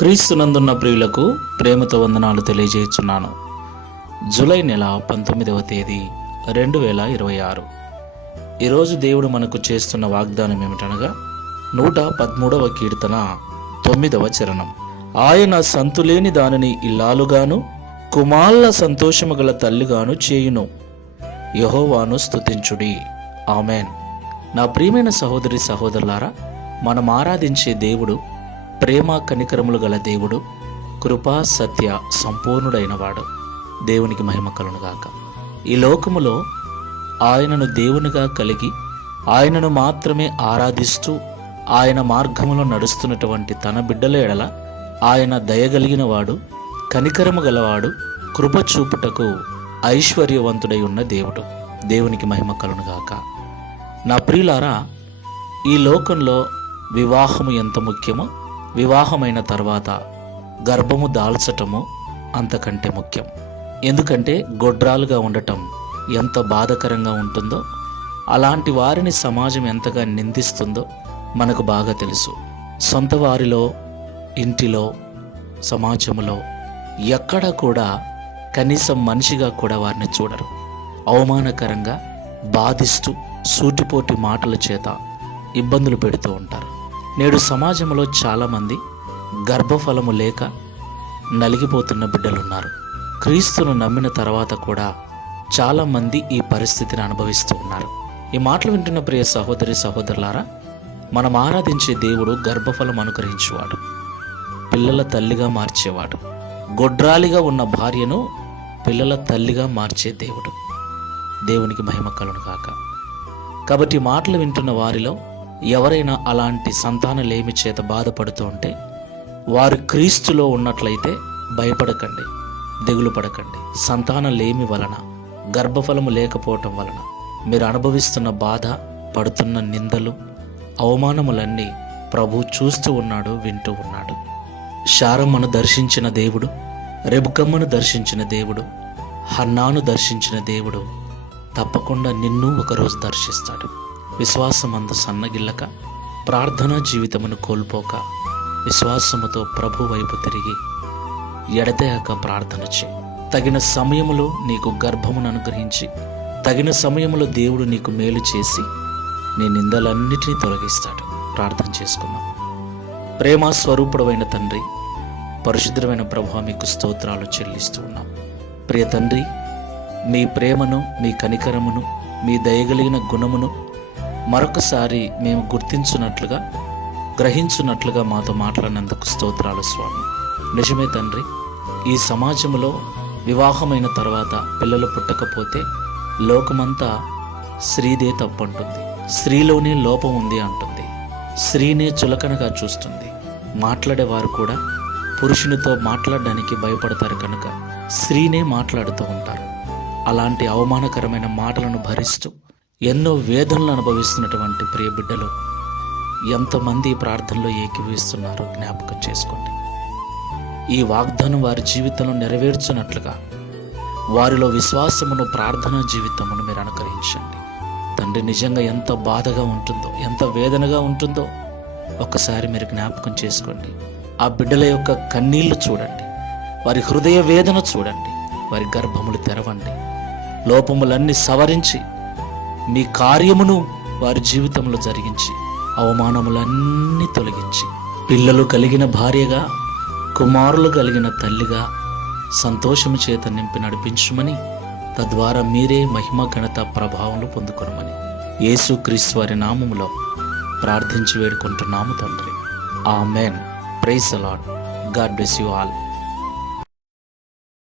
క్రీస్తునందున్న ప్రియులకు ప్రేమతో వందనాలు తెలియజేస్తున్నాను. జూలై నెల 19వ తేదీ 2026. ఈరోజు దేవుడు మనకు చేస్తున్న వాగ్దానం ఏమిటనగా 113వ కీర్తన 9వ చరణం. ఆయన సంతులేని దానిని ఇల్లాలుగాను కుమారుల సంతోషము గల తల్లిగాను చేయును. యెహోవాను స్తుతించుడి. ఆమెన్. నా ప్రియమైన సహోదరి సహోదరులారా, మనం ఆరాధించే దేవుడు ప్రేమ కనికరములు గల దేవుడు, కృపా సత్య సంపూర్ణుడైన వాడు. దేవునికి మహిమ కలుగునుగాక. ఈ లోకములో ఆయనను దేవునిగా కలిగి ఆయనను మాత్రమే ఆరాధిస్తూ ఆయన మార్గములో నడుస్తున్నటువంటి తన బిడ్డల ఎడల ఆయన దయగలిగిన వాడు, కనికరము గలవాడు, కృప చూపుటకు ఐశ్వర్యవంతుడై ఉన్న దేవుడు. దేవునికి మహిమ కలుగునుగాక. నా ప్రియులారా, ఈ లోకంలో వివాహము ఎంత ముఖ్యమో, వివాహమైన తర్వాత గర్భము దాల్చటము అంతకంటే ముఖ్యం. ఎందుకంటే గొడ్రాలుగా ఉండటం ఎంత బాధకరంగా ఉంటుందో, అలాంటి వారిని సమాజం ఎంతగా నిందిస్తుందో మనకు బాగా తెలుసు. సొంత వారిలో, ఇంటిలో, సమాజంలో ఎక్కడ కూడా కనీసం మనిషిగా కూడా వారిని చూడరు. అవమానకరంగా బాధిస్తూ సూటిపోటి మాటల చేత ఇబ్బందులు పెడుతూ ఉంటారు. నేడు సమాజంలో చాలామంది గర్భఫలము లేక నలిగిపోతున్న బిడ్డలున్నారు. క్రీస్తును నమ్మిన తర్వాత కూడా చాలామంది ఈ పరిస్థితిని అనుభవిస్తూ ఉన్నారు. ఈ మాటలు వింటున్న ప్రియ సహోదరి సహోదరులారా, మనం ఆరాధించే దేవుడు గర్భఫలం అనుగ్రహించేవాడు, పిల్లల తల్లిగా మార్చేవాడు. గొడ్రాలిగా ఉన్న భార్యను పిల్లల తల్లిగా మార్చే దేవుడు. దేవునికి మహిమ కలుగునుగాక. కాబట్టి ఈ మాటలు వింటున్న వారిలో ఎవరైనా అలాంటి సంతానలేమి చేత బాధపడుతూ ఉంటే వారు క్రీస్తులో ఉన్నట్లయితే భయపడకండి, దిగులు పడకండి. సంతానలేమి వలన, గర్భఫలము లేకపోవటం వలన మీరు అనుభవిస్తున్న బాధ, పడుతున్న నిందలు, అవమానములన్నీ ప్రభు చూస్తూ ఉన్నాడు, వింటూ ఉన్నాడు. శారమ్మను దర్శించిన దేవుడు, రెబెక్కమ్మను దర్శించిన దేవుడు, హన్నాను దర్శించిన దేవుడు తప్పకుండా నిన్ను ఒకరోజు దర్శిస్తాడు. విశ్వాసమందు సన్నగిల్లక, ప్రార్థనా జీవితమును కోల్పోక, విశ్వాసముతో ప్రభు వైపు తిరిగి ఎడతెగక ప్రార్థన చేయి. తగిన సమయములో నీకు గర్భమును అనుగ్రహించి, తగిన సమయంలో దేవుడు నీకు మేలు చేసి నీ నిందలన్నిటినీ తొలగిస్తాడు. ప్రార్థన చేసుకుందాం. ప్రేమ స్వరూపుడమైన తండ్రి, పరిశుద్ధమైన ప్రభువా, మీకు స్తోత్రాలు చెల్లిస్తూ ఉన్నాం. ప్రియ తండ్రి, మీ ప్రేమను, మీ కనికరమును, మీ దయగలిగిన గుణమును మరొకసారి మేము గుర్తించున్నట్లుగా, గ్రహించున్నట్లుగా మాతో మాట్లాడినందుకు స్తోత్రాలు స్వామి. నిజమే తండ్రి, ఈ సమాజంలో వివాహమైన తర్వాత పిల్లలు పుట్టకపోతే లోకమంతా స్త్రీదే తప్పు అంటుంది, స్త్రీలోనే లోపం ఉంది అంటుంది, స్త్రీనే చులకనగా చూస్తుంది. మాట్లాడేవారు కూడా పురుషునితో మాట్లాడడానికి భయపడతారు కనుక స్త్రీనే మాట్లాడుతూ ఉంటారు. అలాంటి అవమానకరమైన మాటలను భరిస్తూ ఎన్నో వేదనలు అనుభవిస్తున్నటువంటి ప్రియ బిడ్డలు ఎంతమంది ప్రార్థనలో ఏకీభవిస్తున్నారో జ్ఞాపకం చేసుకోండి. ఈ వాగ్దానం వారి జీవితంలో నెరవేర్చినట్లుగా వారిలో విశ్వాసమును, ప్రార్థనా జీవితమును మీరు అనుకరించండి తండ్రి. నిజంగా ఎంత బాధగా ఉంటుందో, ఎంత వేదనగా ఉంటుందో ఒక్కసారి మీరు జ్ఞాపకం చేసుకోండి. ఆ బిడ్డల యొక్క కన్నీళ్లు చూడండి, వారి హృదయ వేదన చూడండి, వారి గర్భములు తెరవండి, లోపములన్నీ సవరించి మీ కార్యమును వారి జీవితంలో జరిగించి, అవమానములన్నీ తొలగించి, పిల్లలు కలిగిన భార్యగా, కుమారులు కలిగిన తల్లిగా సంతోషము చేత నింపి నడిపించుమని, తద్వారా మీరే మహిమ, ఘనత, ప్రభావములు పొందుకొనమని యేసుక్రీస్తు వారి నామములో ప్రార్థించి వేడుకుంటున్నాము తండ్రి. Amen. Praise the lord. God bless you all.